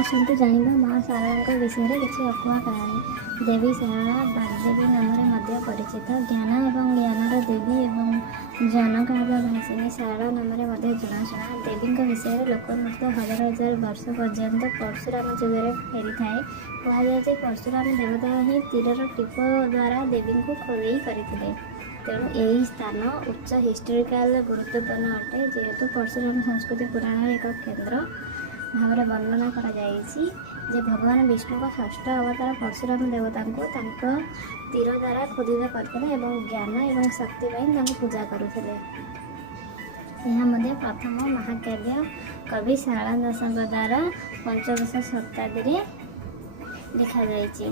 ଆସନ୍ତୁ ଜାଣିବା ମା ଶାରଳାଙ୍କ ବିଷୟରେ କିଛି ଅକୁହା କାହାଣୀ। ଦେବୀ ଶାରଳା ବାଗ୍ଦେବୀ ନାମରେ ମଧ୍ୟ ପରିଚିତ। ଜ୍ଞାନ ଏବଂ ଜ୍ଞାନର ଦେବୀ ଏବଂ ଜନକାବ୍ୟ ଭାସିନୀ ଶାରଳା ନାମରେ ମଧ୍ୟ ଜଣାଶୁଣା। ଦେବୀଙ୍କ ବିଷୟରେ ଲୋକନୃତ୍ୟ ହଜାର ହଜାର ବର୍ଷ ପର୍ଯ୍ୟନ୍ତ ପରଶୁରାମ ଯୁଗରେ ଫେରିଥାଏ। କୁହାଯାଏ ଯେ ପରଶୁରାମ ଦେବତା ହିଁ ତୀରର ଟିପ ଦ୍ୱାରା ଦେବୀଙ୍କୁ ଖୋଦେଇ କରିଥିଲେ। ତେଣୁ ଏହି ସ୍ଥାନ ଉଚ୍ଚ ହିଷ୍ଟୋରିକାଲ ଗୁରୁତ୍ୱପୂର୍ଣ୍ଣ ଅଟେ। ଯେହେତୁ ପରଶୁରାମ ସଂସ୍କୃତି ପୁରାଣର ଏକ କେନ୍ଦ୍ର ଭାବରେ ବର୍ଣ୍ଣନା କରାଯାଇଛି ଯେ ଭଗବାନ ବିଷ୍ଣୁଙ୍କ ଷଷ୍ଠ ଅବତାର ପରଶୁରାମ ଦେବତାଙ୍କୁ ତାଙ୍କ ତୀର ଦ୍ୱାରା ଖୋଦିତ କରିଥିଲେ ଏବଂ ଜ୍ଞାନ ଏବଂ ଶକ୍ତି ପାଇଁ ତାଙ୍କୁ ପୂଜା କରୁଥିଲେ। ଏହା ମଧ୍ୟ ପ୍ରଥମ ମହାକାବ୍ୟ କବି ଶାରଳା ଦାସଙ୍କ ଦ୍ୱାରା ପଞ୍ଚଦଶ ଶତାବ୍ଦୀରେ ଲେଖାଯାଇଛି।